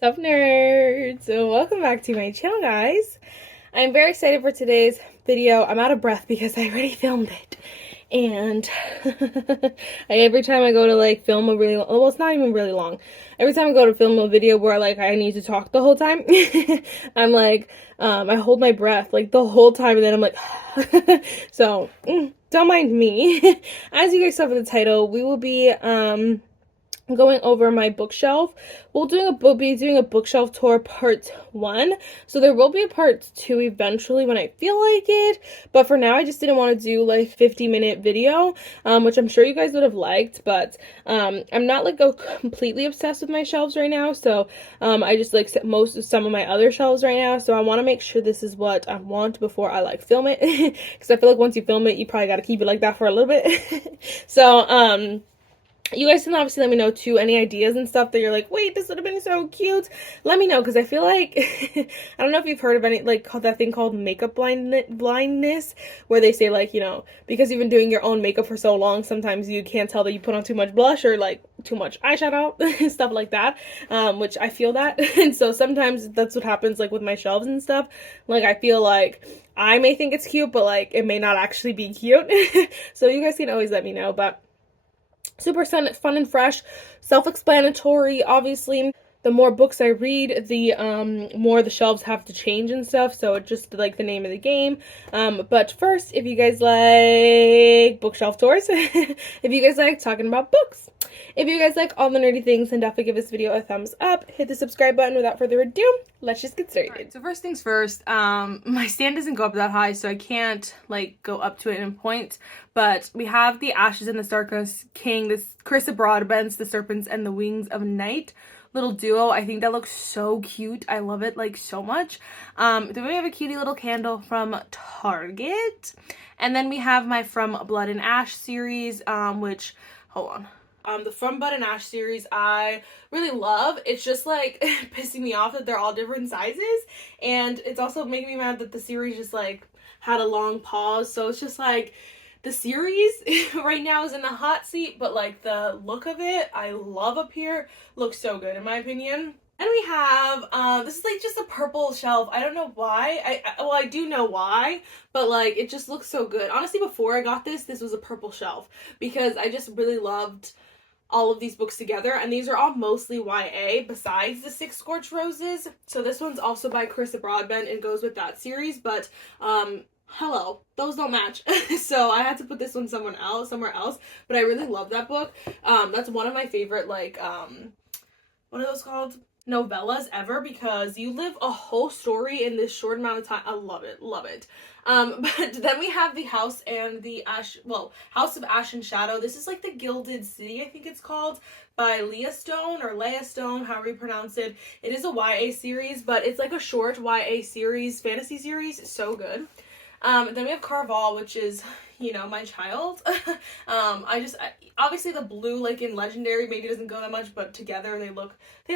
What's up, nerds? So welcome back to my channel, guys. I'm very excited for today's video. I'm out of breath because I already filmed it, and every time I go to like film a really long, well, it's not even really long. Every time I go to film a video where like I need to talk the whole time, I'm like, I hold my breath like the whole time, and then I'm like, so don't mind me. As you guys saw in the title, we will be going over my bookshelf. Be doing a bookshelf tour part 1. So there will be a part 2 eventually when I feel like it. But for now, I just didn't want to do like 50-minute video, which I'm sure you guys would have liked. But I'm not like completely obsessed with my shelves right now. So I just like some of my other shelves right now. So I want to make sure this is what I want before I like film it, because I feel like once you film it, you probably got to keep it like that for a little bit. So you guys can obviously let me know too, any ideas and stuff that you're like, wait, this would have been so cute. Let me know, because I feel like I don't know if you've heard of any like that thing called makeup blindness, where they say like, because you've been doing your own makeup for so long, sometimes you can't tell that you put on too much blush or like too much eyeshadow, stuff like that, which I feel that. And so sometimes that's what happens like with my shelves and stuff. Like I feel like I may think it's cute, but like it may not actually be cute. So you guys can always let me know. But super fun and fresh, self-explanatory. Obviously, the more books I read, the more the shelves have to change and stuff, so it's just like the name of the game. But first, if you guys like bookshelf tours, if you guys like talking about books, if you guys like all the nerdy things, then definitely give this video a thumbs up, hit the subscribe button. Without further ado, let's just get started. Right, so first things first, my stand doesn't go up that high, so I can't like go up to it and point, but we have the Ashes and the Starkest King, this Marissa Broadbent's The Serpents and the Wings of Night little duo. I think that looks so cute. I love it like so much. Then we have a cutie little candle from Target, and then we have my From Blood and Ash series, which, hold on. The From Blood and Ash series I really love. It's just like pissing me off that they're all different sizes, and it's also making me mad that the series just like had a long pause. So it's just like the series right now is in the hot seat, but like the look of it, I love up here. Looks so good in my opinion. And we have, this is like just a purple shelf. I don't know why. Well, I do know why, but like it just looks so good. Honestly, before I got this was a purple shelf because I just really loved all of these books together, and these are all mostly YA besides the Six Scorched Roses. So this one's also by Marissa Broadbent and goes with that series, but hello, those don't match. So I had to put this one somewhere else, but I really love that book. That's one of my favorite, like, what are those called? Novellas ever, because you live a whole story in this short amount of time. I love it, love it. But then we have the House of Ash and Shadow. This is like the Gilded City, I think it's called, by Leah Stone or Leah Stone, however you pronounce it. It is a YA series, but it's like a short YA series, fantasy series. It's so good. Then we have Carval, which is, my child. Obviously the blue, like in Legendary, maybe doesn't go that much, but together they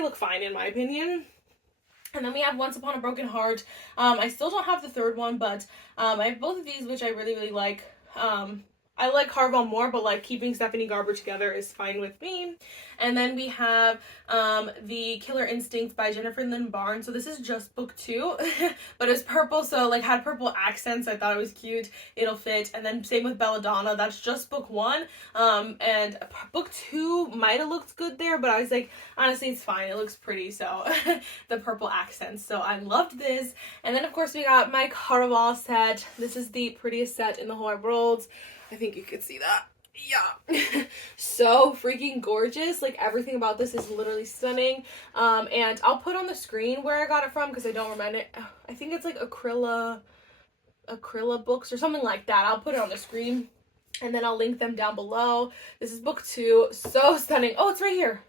look fine in my opinion. And then we have Once Upon a Broken Heart. I still don't have the third one, but I have both of these, which I really, really like. I like Carval more, but like keeping Stephanie Garber together is fine with me. And then we have The Killer Instinct by Jennifer Lynn Barnes. So this is just book 2, but it's purple, so like had purple accents. I thought it was cute. It'll fit. And then same with Belladonna. That's just book 1. And book 2 might have looked good there, but I was like, honestly, it's fine. It looks pretty. So the purple accents. So I loved this. And then of course we got my Carval set. This is the prettiest set in the whole world. I think you could see that. Yeah. So freaking gorgeous. Like everything about this is literally stunning. And I'll put on the screen where I got it from because I don't remember it. I think it's like Acryla books or something like that. I'll put it on the screen and then I'll link them down below. This is book 2. So stunning. Oh, it's right here.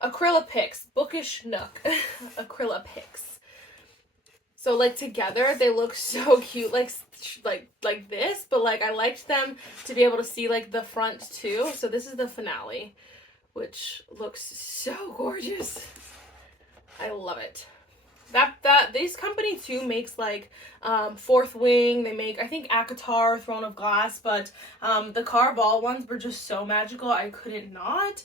Acryla Picks. Bookish Nook. Acryla Picks. So like together they look so cute, like this, but like I liked them to be able to see like the front too. So this is the finale, which looks so gorgeous. I love it. This company too makes like Fourth Wing. They make, I think, ACOTAR, Throne of Glass, but the Carval ones were just so magical I couldn't not.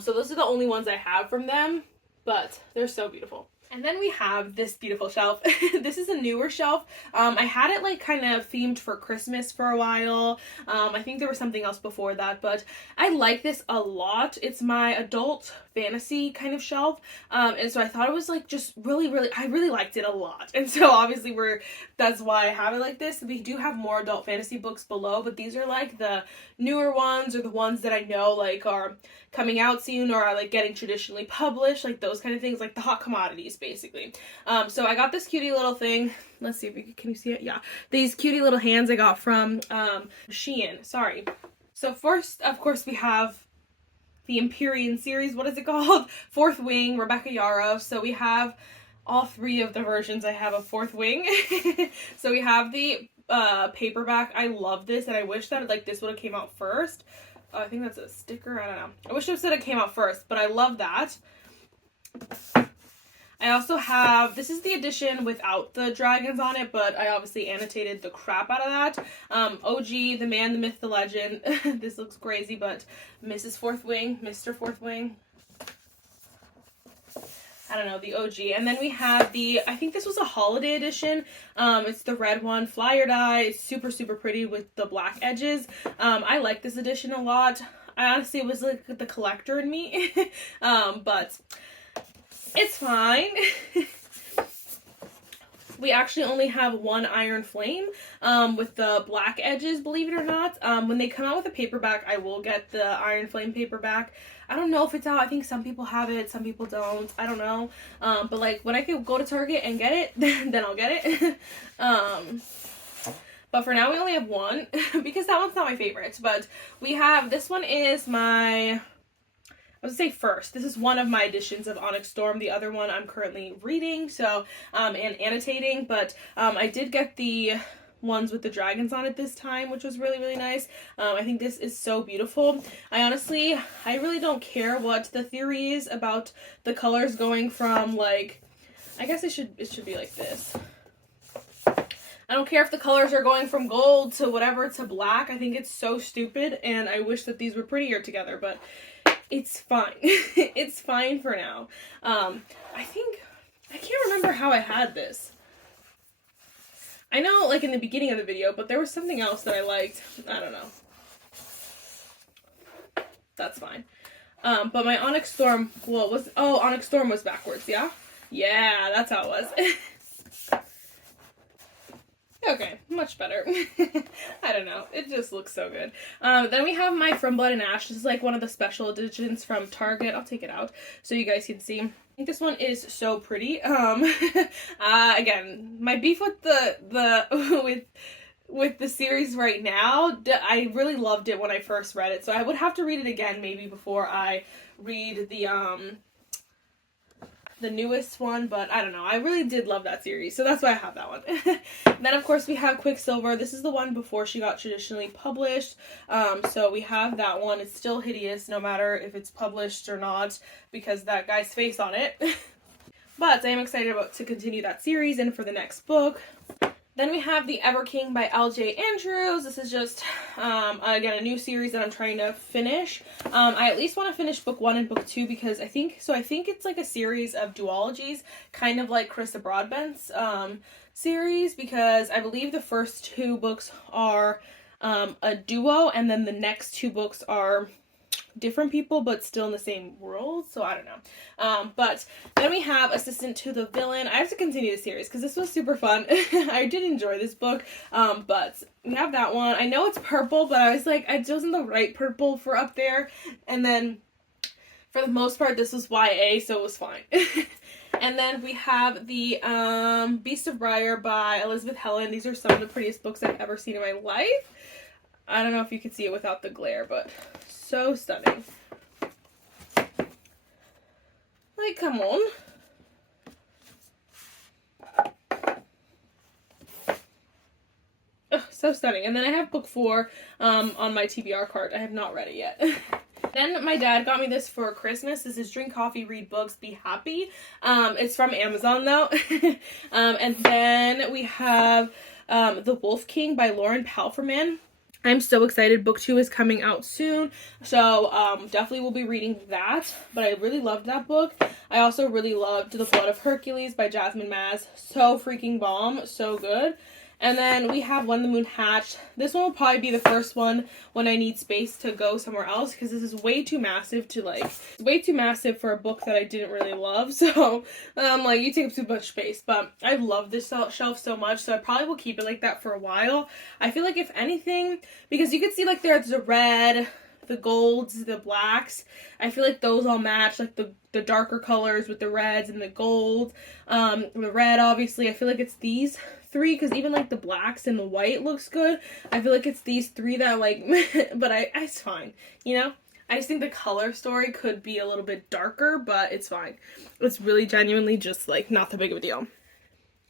So those are the only ones I have from them. but they're so beautiful. And then we have this beautiful shelf. This is a newer shelf. I had it like kind of themed for Christmas for a while. I think there was something else before that, but I like this a lot. It's my adult fantasy kind of shelf. And so I thought it was like just really, I really liked it a lot. And so obviously that's why I have it like this. We do have more adult fantasy books below, but these are like the newer ones, or the ones that I know like are coming out soon, or are like getting traditionally published, like those kind of things, like the hot commodities basically. So I got this cutie little thing. Let's see if can you see it? Yeah. These cutie little hands I got from Shein. Sorry. So first, of course, we have the Empyrean series. What is it called? Fourth Wing, Rebecca Yarros. So we have all three of the versions I have of Fourth Wing. So we have the paperback. I love this, and I wish that like this would have came out first. I think that's a sticker. I don't know. I wish it said it came out first, but I love that. I also have, this is the edition without the dragons on it, but I obviously annotated the crap out of that. OG, The Man, the Myth, the Legend. This looks crazy, but Mrs. Fourth Wing, Mr. Fourth Wing. I don't know, the OG. And then we have I think this was a holiday edition. It's the red one, Fly or Die. It's super, super pretty with the black edges. I like this edition a lot. I honestly, it was like the collector in me. But it's fine. We actually only have one Iron Flame with the black edges, believe it or not. When they come out with a paperback, I will get the Iron Flame paperback. I don't know if it's out. I think some people have it, some people don't. I don't know. But like when I could go to Target and get it, then I'll get it. But for now we only have one because that one's not my favorite. But we have, this one is my, I would say first. This is one of my editions of Onyx Storm. The other one I'm currently reading, so and annotating. But I did get the ones with the dragons on it this time, which was really, really nice. I think this is so beautiful. I really don't care what the theory is about the colors going from like, I guess it should be like this. I don't care if the colors are going from gold to whatever to black. I think it's so stupid, and I wish that these were prettier together, but it's fine. It's fine for now. I can't remember how I had this. I know, like, in the beginning of the video, but there was something else that I liked. I don't know. That's fine. But my Onyx Storm, Onyx Storm was backwards, yeah? Yeah, that's how it was. Okay, much better. I don't know. It just looks so good. Then we have my From Blood and Ash. This is like one of the special editions from Target. I'll take it out so you guys can see. I think this one is so pretty. Again, my beef with with the series right now, I really loved it when I first read it. So I would have to read it again maybe before I read the newest one, but I don't know. I really did love that series, so that's why I have that one. Then, of course, we have Quicksilver. This is the one before she got traditionally published, so we have that one. It's still hideous, no matter if it's published or not, because that guy's face on it. But I am excited to continue that series and for the next book. Then we have The Ever King by L.J. Andrews. This is just, again, a new series that I'm trying to finish. I at least want to finish book 1 and book 2 because I think it's like a series of duologies, kind of like Carissa Broadbent's series, because I believe the first 2 books are a duo, and then the next 2 books are different people but still in the same world, so I don't know. But then we have Assistant to the Villain. I have to continue the series because this was super fun. I did enjoy this book, but we have that one. I know it's purple, but I was like, it wasn't the right purple for up there, and then for the most part this was YA, so it was fine. And then we have the Beast of Briar by Elizabeth Helen. These are some of the prettiest books I've ever seen in my life. I don't know if you can see it without the glare, but so stunning. Like, come on. Ugh, so stunning. And then I have book 4 on my TBR cart. I have not read it yet. Then my dad got me this for Christmas. This is Drink Coffee, Read Books, Be Happy. It's from Amazon, though. And then we have The Wolf King by Lauren Palferman. I'm so excited. Book 2 is coming out soon, so definitely will be reading that. But I really loved that book. I also really loved The Blood of Hercules by Jasmine Maz. So freaking bomb, so good. And then we have When the Moon Hatched. This one will probably be the first one when I need space to go somewhere else, because this is way too massive to way too massive for a book that I didn't really love. So like, you take up too much space. But I love this shelf so much, so I probably will keep it like that for a while. I feel like if anything, because you can see like there's the red, the golds, the blacks. I feel like those all match, like the darker colors with the reds and the gold. The red, obviously, I feel like it's these three, because even like the blacks and the white looks good. I feel like it's these three that like, but it's fine, you know? I just think the color story could be a little bit darker, but it's fine. It's really genuinely just like not that big of a deal.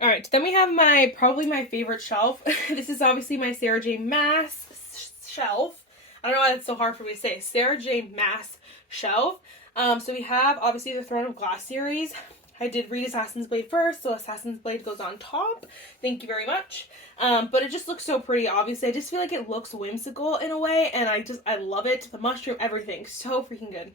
Alright, then we have probably my favorite shelf. This is obviously my Sarah J. Maas shelf. I don't know why it's so hard for me to say. Sarah J. Maas shelf. So we have obviously the Throne of Glass series. I did read Assassin's Blade first, so Assassin's Blade goes on top. Thank you very much. But it just looks so pretty, obviously. I just feel like it looks whimsical in a way, and I love it. The mushroom, everything. So freaking good.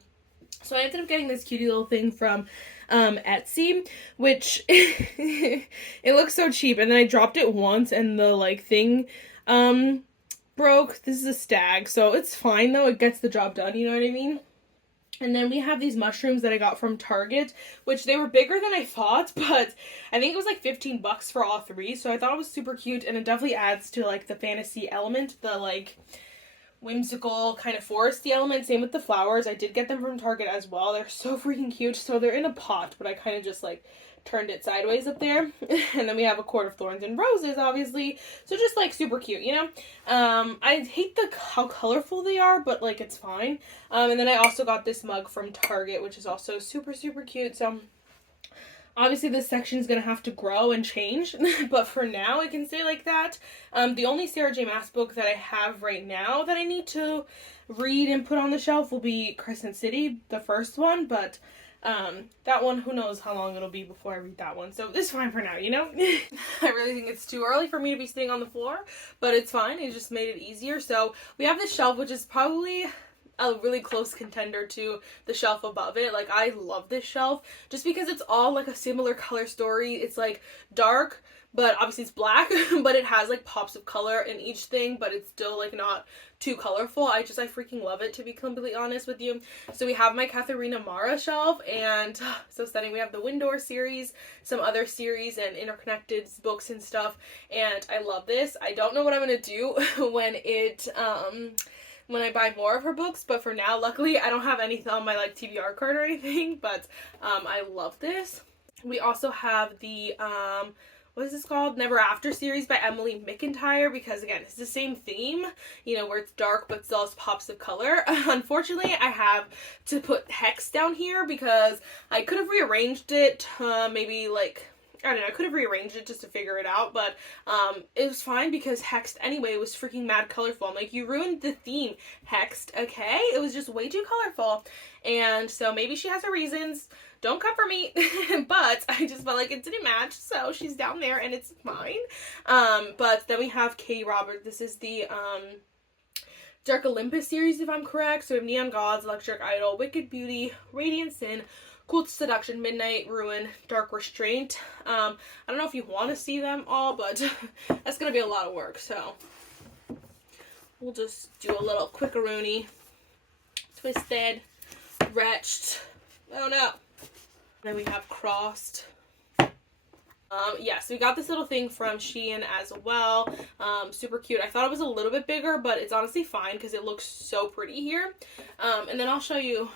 So I ended up getting this cutie little thing from Etsy, which it looks so cheap. And then I dropped it once, and the like thing broke. This is a stag, so it's fine though. It gets the job done, you know what I mean? And then we have these mushrooms that I got from Target, which they were bigger than I thought, but I think it was like 15 bucks for all three. So I thought it was super cute, and it definitely adds to like the fantasy element, the like whimsical kind of foresty element. Same with the flowers. I did get them from Target as well. They're so freaking cute. So they're in a pot, but I kind of just like turned it sideways up there. And then we have a Court of Thorns and Roses, obviously. So just like super cute, you know? I hate how colorful they are, but like it's fine. And then I also got this mug from Target, which is also super, super cute. So obviously this section is going to have to grow and change, but for now it can stay like that. The only Sarah J. Maas book that I have right now that I need to read and put on the shelf will be Crescent City, the first one, but that one, who knows how long it'll be before I read that one, so it's fine for now, you know? I really think it's too early for me to be sitting on the floor, but it's fine. It just made it easier. So we have this shelf, which is probably a really close contender to the shelf above it. Like, I love this shelf just because it's all like a similar color story. It's like dark, but obviously it's black, but it has like pops of color in each thing, but it's still like not too colorful. I freaking love it, to be completely honest with you. So we have my Katharina Mara shelf, and so stunning. We have the Windor series, some other series and interconnected books and stuff, and I love this. I don't know what I'm gonna do when I buy more of her books, but for now, luckily, I don't have anything on my like TBR card or anything, but I love this. We also have the what is this called? Never After series by Emily McIntyre, because again, it's the same theme, you know, where it's dark but still has pops of color. Unfortunately, I have to put Hex down here because I could have rearranged it, maybe like, I don't know, I could have rearranged it just to figure it out, but it was fine because Hexed anyway was freaking mad colorful. I'm like, you ruined the theme, Hexed, okay? It was just way too colorful, and so maybe she has her reasons. Don't come for me, but I just felt like it didn't match, so she's down there and it's fine. But then we have Katie Roberts. This is the Dark Olympus series, if I'm correct. So we have Neon Gods, Electric Idol, Wicked Beauty, Radiant Sin, Cult Seduction, Midnight Ruin, Dark Restraint. I don't know if you want to see them all, but that's going to be a lot of work, so we'll just do a little quickaroonie. Twisted, Wretched, I don't know. Then we have Crossed. Yeah, so we got this little thing from Shein as well. Super cute. I thought it was a little bit bigger, but it's honestly fine because it looks so pretty here. And then I'll show you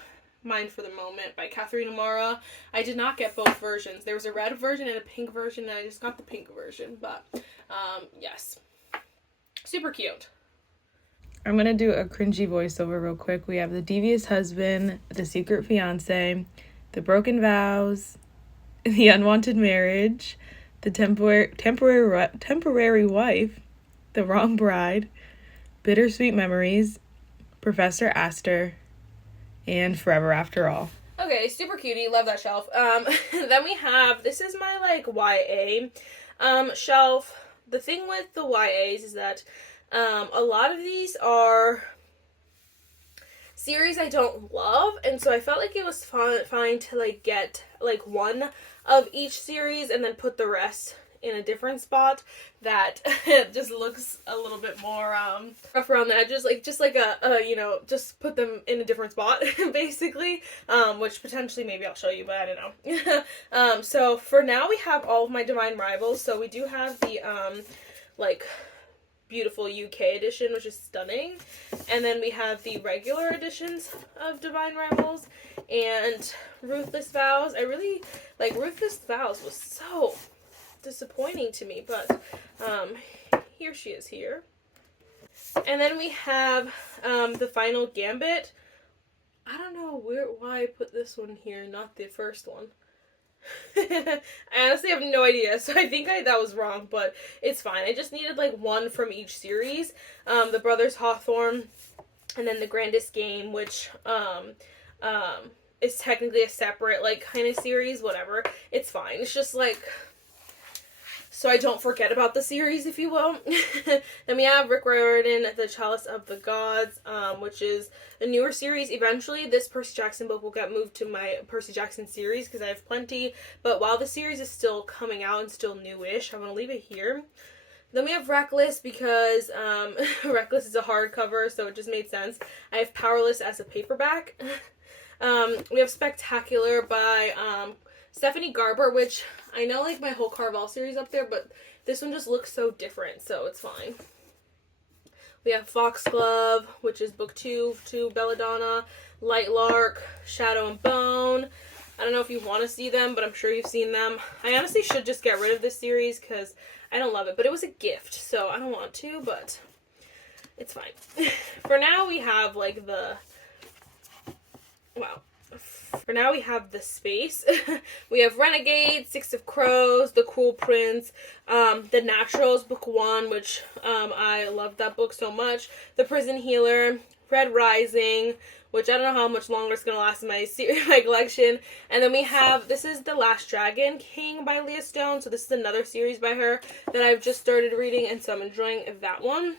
Mine for the Moment by Katharina Mara. I did not get both versions. There was a red version and a pink version, and I just got the pink version. But, yes. Super cute. I'm going to do a cringy voiceover real quick. We have The Devious Husband, The Secret Fiancé, The Broken Vows, The Unwanted Marriage, The Temporary Wife, The Wrong Bride, Bittersweet Memories, Professor Astor, and Forever After All. Okay, super cutie. Love that shelf. Then we have, this is my like YA shelf. The thing with the YAs is that A lot of these are series I don't love, and so I felt like it was fine to like get like one of each series and then put the rest in a different spot that just looks a little bit more rough around the edges, like just like you know, just put them in a different spot basically, which potentially maybe I'll show you, but I don't know. So for now we have all of my Divine Rivals. So we do have the like beautiful UK edition, which is stunning, and then we have the regular editions of Divine Rivals and Ruthless Vows. I really like Ruthless Vows, was so disappointing to me, but here she is here. And then we have the Final Gambit. I don't know why I put this one here, not the first one. I honestly have no idea, so I think that was wrong, but it's fine. I just needed like one from each series. The Brothers Hawthorne, and then the Grandest Game, which is technically a separate like kind of series, whatever. It's fine. It's just like so I don't forget about the series, if you will. Then we have Rick Riordan, The Chalice of the Gods, which is a newer series. Eventually, this Percy Jackson book will get moved to my Percy Jackson series because I have plenty. But while the series is still coming out and still newish, I'm going to leave it here. Then we have Reckless because Reckless is a hardcover, so it just made sense. I have Powerless as a paperback. We have Spectacular by Stephanie Garber, which I know like my whole Carvel series up there, but this one just looks so different, so it's fine. We have Foxglove, which is book 2 to Belladonna, Lightlark, Shadow and Bone. I don't know if you want to see them, but I'm sure you've seen them. I honestly should just get rid of this series because I don't love it, but it was a gift, so I don't want to, but it's fine. For now, we have like the... wow. For now, we have the space. We have Renegade, Six of Crows, The Cruel Prince, The Naturals, book 1, which I love that book so much. The Prison Healer, Red Rising, which I don't know how much longer it's going to last in my collection. And then we have, this is The Last Dragon King by Leah Stone. So this is another series by her that I've just started reading, and so I'm enjoying that one.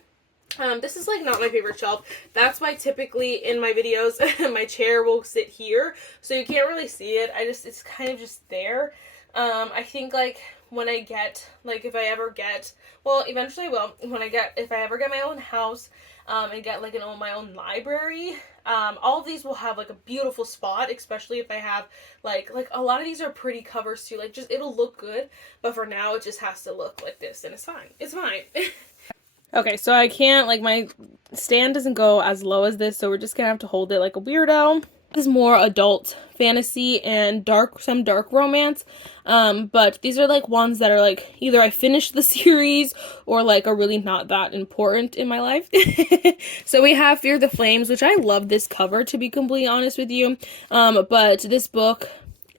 This is like not my favorite shelf. That's why typically in my videos my chair will sit here, so you can't really see it. It's kind of just there. I think like when I get, like if I ever get, well eventually I will, if I ever get my own house and get like my own library, all of these will have like a beautiful spot, especially if I have like a lot of these are pretty covers too, like just it'll look good, but for now it just has to look like this, and it's fine. It's fine. Okay, so I can't, like, my stand doesn't go as low as this, so we're just gonna have to hold it like a weirdo. This is more adult fantasy and some dark romance, but these are, like, ones that are, like, either I finished the series or, like, are really not that important in my life. So we have Fear the Flames, which I love this cover, to be completely honest with you, but this book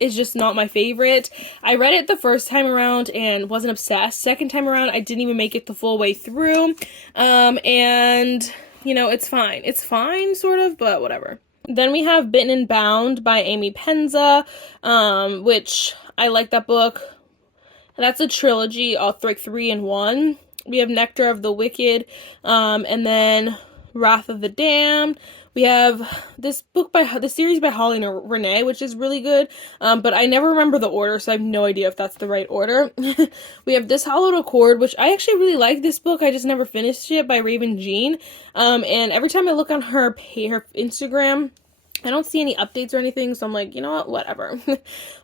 is just not my favorite. I read it the first time around and wasn't obsessed. Second time around, I didn't even make it the full way through. And, you know, it's fine. It's fine, sort of, but whatever. Then we have Bitten and Bound by Amy Penza, which I like that book. That's a trilogy, all like 3 in 1. We have Nectar of the Wicked, and then Wrath of the Damned. We have this book the series by Holly Renee, which is really good, but I never remember the order, so I have no idea if that's the right order. We have This Hollowed Accord, which I actually really like this book. I just never finished it, by Raven Jean, and every time I look on her Instagram, I don't see any updates or anything, so I'm like, you know what, whatever.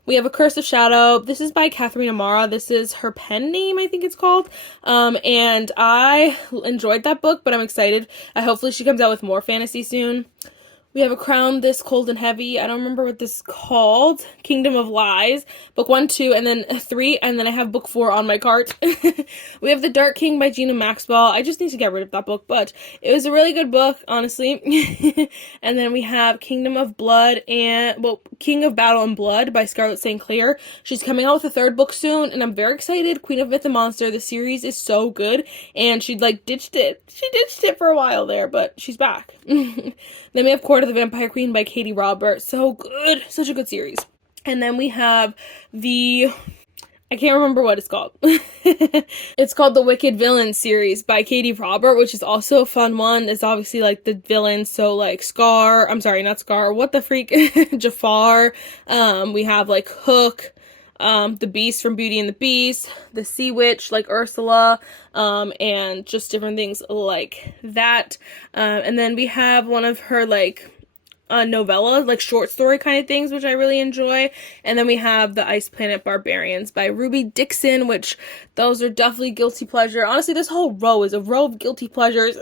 We have A Curse of Shadow. This is by Catherine Amara. This is her pen name, I think it's called. And I enjoyed that book, but I'm excited. Hopefully she comes out with more fantasy soon. We have A Crown This Cold and Heavy. I don't remember what this is called. Kingdom of Lies. Book 1, 2, and then 3, and then I have book 4 on my cart. We have The Dark King by Gina Maxwell. I just need to get rid of that book, but it was a really good book, honestly. And then we have King of Battle and Blood by Scarlett St. Clair. She's coming out with a 3rd book soon, and I'm very excited. Queen of Myth and Monster. The series is so good, and she like ditched it. She ditched it for a while there, but she's back. Then we have Court of the Vampire Queen by Katie Robert. So good. Such a good series. And then we have the I can't remember what it's called. It's called the Wicked Villain series by Katie Robert, which is also a fun one. It's obviously like the villains, so like Scar, I'm sorry, not Scar, what the freak, Jafar. We have like Hook, the Beast from Beauty and the Beast, the Sea Witch like Ursula, and just different things like that. And then we have one of her like novella, like short story kind of things, which I really enjoy. And then we have the Ice Planet Barbarians by Ruby Dixon, which those are definitely guilty pleasure. Honestly, this whole row is a row of guilty pleasures.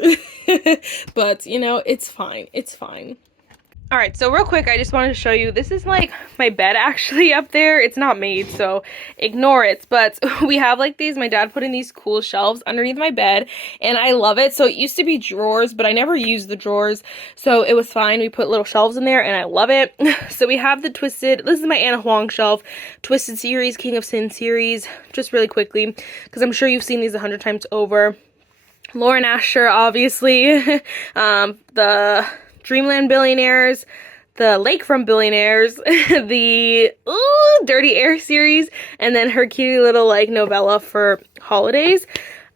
But, you know, it's fine. It's fine. Alright, so real quick, I just wanted to show you, this is like my bed actually up there. It's not made, so ignore it. But we have like these, my dad put in these cool shelves underneath my bed, and I love it. So it used to be drawers, but I never used the drawers, so it was fine. We put little shelves in there, and I love it. So we have the Twisted, this is my Anna Huang shelf, Twisted series, King of Sin series, just really quickly, because I'm sure you've seen these 100 times over. Lauren Asher, obviously, the Dreamland Billionaires, the Lakefront Billionaires, the Dirty Air series, and then her cute little like novella for holidays.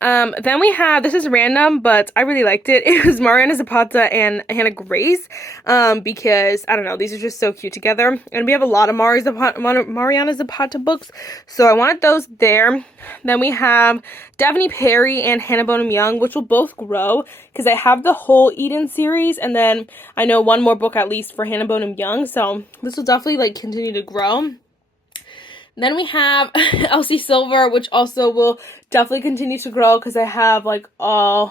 Then we have, this is random, but I really liked it. It was Mariana Zapata and Hannah Grace, because, I don't know, these are just so cute together. And we have a lot of Mariana Zapata books, so I wanted those there. Then we have Daphne Perry and Hannah Bonham Young, which will both grow, because I have the whole Eden series, and then I know one more book at least for Hannah Bonham Young, so this will definitely, like, continue to grow. Then we have Elsie Silver, which also will definitely continue to grow because I have like more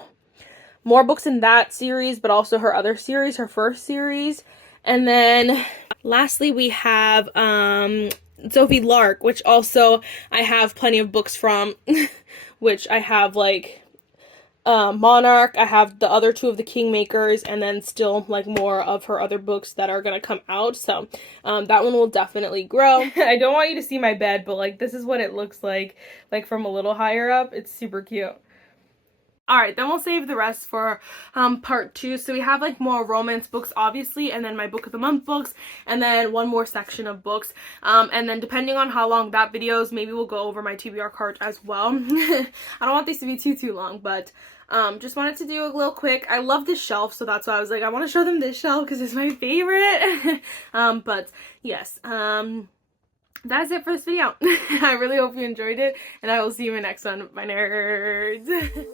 books in that series, but also her other series, her first series. And then lastly, we have Sophie Lark, which also I have plenty of books from, which I have like Monarch, I have the other two of the Kingmakers, and then still like more of her other books that are gonna come out, so that one will definitely grow. I don't want you to see my bed, but like this is what it looks like from a little higher up. It's super cute. Alright, then we'll save the rest for part 2. So we have like more romance books, obviously, and then my book of the month books, and then one more section of books. And then depending on how long that video is, maybe we'll go over my TBR cart as well. I don't want these to be too long, but just wanted to do a little quick. I love this shelf, so that's why I was like, I want to show them this shelf because it's my favorite. But yes, that's it for this video. I really hope you enjoyed it, and I will see you in my next one. Bye, nerds.